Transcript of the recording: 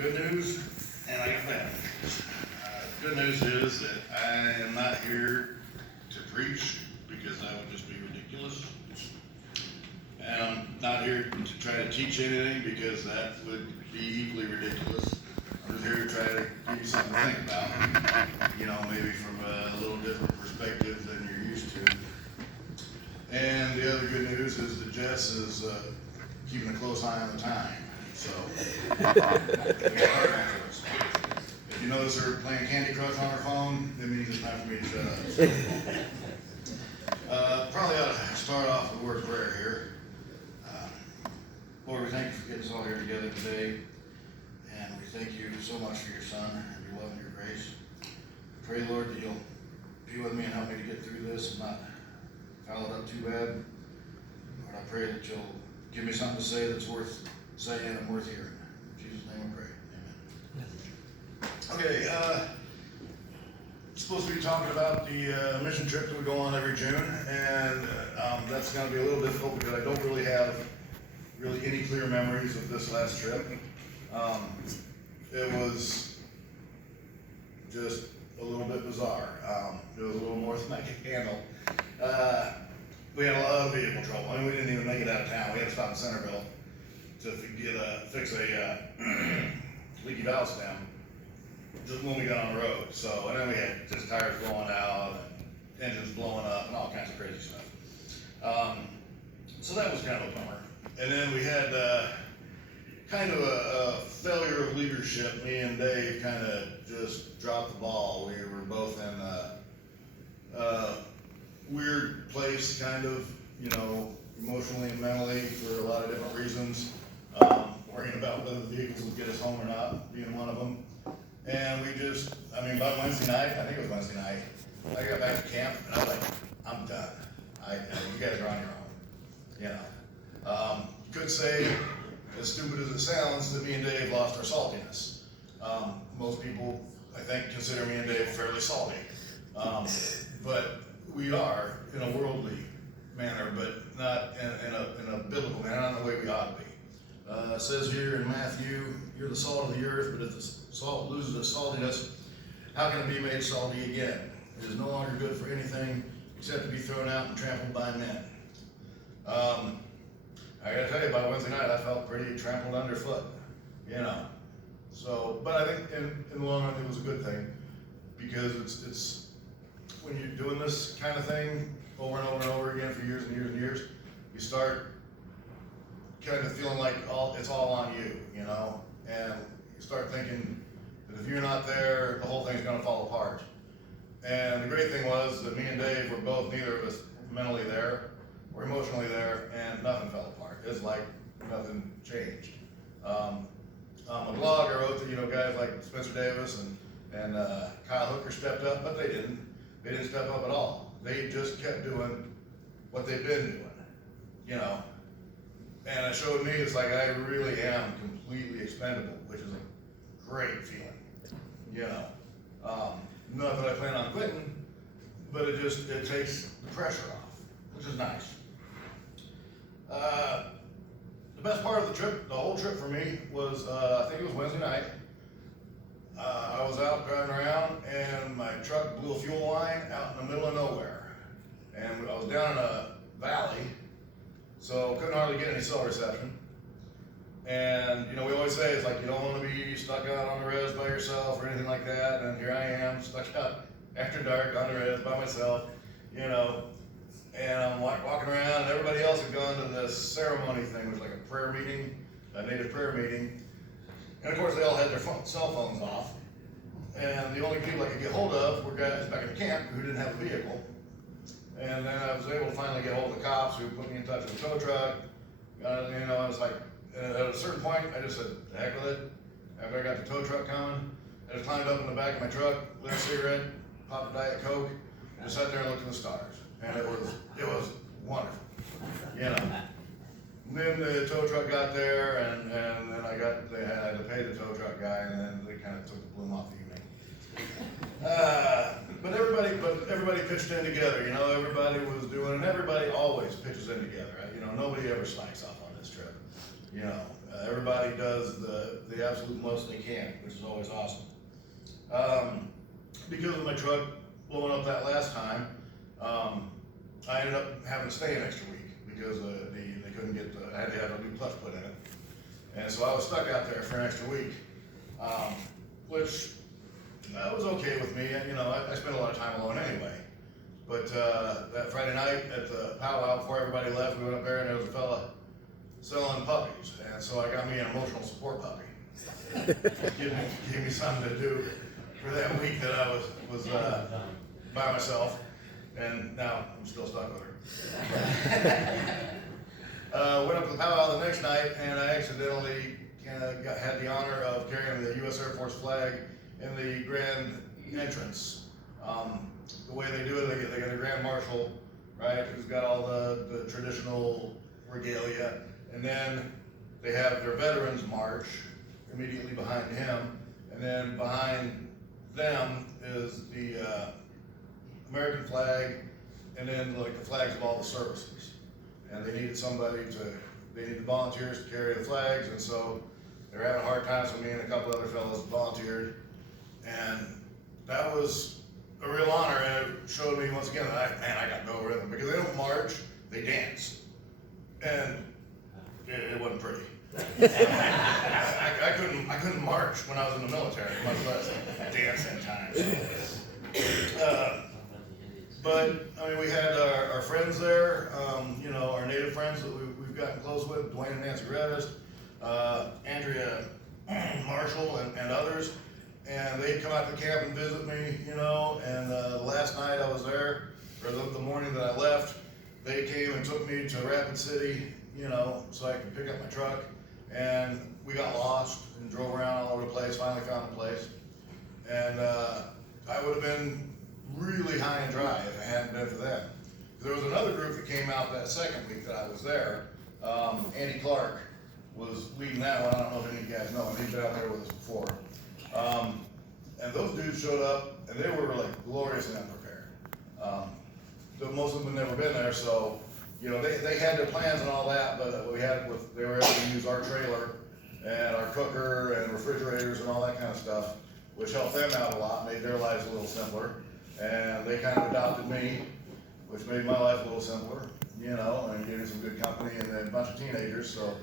Good news, and I got bad. Good news is that I am not here to preach because that would just be ridiculous. And I'm not here to try to teach anything because that would be equally ridiculous. I'm just here to try to give you something to think about, maybe from a little different perspective than you're used to. And the other good news is that Jess is keeping a close eye on the time. So, if you notice her playing Candy Crush on her phone, that means it's time for me to shut up. Probably ought to start off with a word of prayer here. Lord, we thank you for getting us all here together today. And we thank you so much for your Son and your love and your grace. Pray, Lord, that you'll be with me and help me to get through this and not foul it up too bad. Lord, I pray that you'll give me something to say that's worth saying and worth hearing. In Jesus' name I pray. Amen. Okay, supposed to be talking about the mission trip that we go on every June, and that's going to be a little difficult because I don't really have any clear memories of this last trip. It was just a little bit bizarre. It was a little more than I could handle. We had a lot of vehicle trouble. I mean, we didn't even make it out of town. We had to stop in Centerville to fix a leaky valve stem just when we got on the road. So, and then we had just tires blowing out and engines blowing up and all kinds of crazy stuff. So that was kind of a bummer. And then we had kind of a failure of leadership. Me and Dave kind of just dropped the ball. We were both in a weird place, kind of, emotionally and mentally for a lot of different reasons. Worrying about whether the vehicles would get us home or not, being one of them. And about Wednesday night, I think it was Wednesday night, I got back to camp and I was like, I'm done. You guys are on your own, You could say, as stupid as it sounds, that me and Dave lost our saltiness. Most people, I think, consider me and Dave fairly salty. But we are in a worldly manner, but not in a biblical manner, not in the way we ought to be. It says here in Matthew, you're the salt of the earth, but if the salt loses its saltiness, how can it be made salty again? It is no longer good for anything except to be thrown out and trampled by men. I gotta tell you, by Wednesday night, I felt pretty trampled underfoot, So, but I think in the long run, it was a good thing because it's when you're doing this kind of thing over and over and over again for years and years and years, you start kind of feeling like it's all on you, and you start thinking that if you're not there, the whole thing's gonna fall apart. And the great thing was that me and Dave were both, neither of us mentally there or emotionally there, and nothing fell apart. It's like nothing changed. On the blog, I wrote that, guys like Spencer Davis and Kyle Hooker stepped up, but they didn't. They didn't step up at all. They just kept doing what they've been doing, And it showed me it's like I really am completely expendable, which is a great feeling, Not that I plan on quitting, but it takes the pressure off, which is nice. The best part of the trip, the whole trip for me, was I think it was Wednesday night. I was out driving around and my truck blew a fuel line out in the middle of nowhere. And I was down in a valley, so couldn't hardly get any cell reception. And we always say it's like you don't want to be stuck out on the res by yourself or anything like that. And here I am, stuck out after dark on the res by myself, And I'm walking around, and everybody else had gone to this ceremony thing, which was like a prayer meeting, a native prayer meeting. And of course, they all had their cell phones off. And the only people I could get hold of were guys back at the camp who didn't have a vehicle. And then I was able to finally get hold of the cops who put me in touch with the tow truck. I was like, at a certain point, I just said, the heck with it. After I got the tow truck coming, I just climbed up in the back of my truck, lit a cigarette, popped a Diet Coke, and just sat there and looked at the stars. And it was wonderful, Then the tow truck got there, and then they had to pay the tow truck guy, and then they kind of took the bloom off the evening. But everybody pitched in together, everybody was doing, and everybody always pitches in together, right? Nobody ever slacks off on this trip, Everybody does the absolute most they can, which is always awesome. Because of my truck blowing up that last time, I ended up having to stay an extra week because they couldn't get I had to have a new clutch put in it. And so I was stuck out there for an extra week, which was okay with me. You know, I spent a lot of time alone anyway. But that Friday night at the powwow, before everybody left, we went up there and there was a fella selling puppies. And so I got me an emotional support puppy. Gave me something to do for that week that I was by myself. And now I'm still stuck with her. Went up to the powwow the next night, and I accidentally had the honor of carrying the U.S. Air Force flag in the grand entrance. The way they do it, they get a grand marshal, right, who's got all the traditional regalia, and then they have their veterans march immediately behind him, and then behind them is the American flag, and then like the flags of all the services. And they needed they needed volunteers to carry the flags, and so they were having a hard time, so me and a couple other fellows volunteered, and that was a real honor, and it showed me once again that I got no rhythm, because they don't march, they dance, and it wasn't pretty. I couldn't march when I was in the military, much less dance in time. But I mean, we had our friends there, you know, our native friends that we've gotten close with, Dwayne and Nancy Redis, Andrea Marshall, and others. And they'd come out to camp and visit me, you know, and the last night I was there, or the morning that I left, they came and took me to Rapid City, you know, so I could pick up my truck. And we got lost and drove around all over the place, finally found a place. And I would have been really high and dry if it hadn't been for them. There was another group that came out that second week that I was there. Andy Clark was leading that one. I don't know if any of you guys know him. He's been out there with us before. And those dudes showed up, and they were like glorious and unprepared. Most of them had never been there, so you know they had their plans and all that, but they were able to use our trailer and our cooker and refrigerators and all that kind of stuff, which helped them out a lot, made their lives a little simpler. And they kind of adopted me, which made my life a little simpler, you know, and gave me some good company, and then a bunch of teenagers. So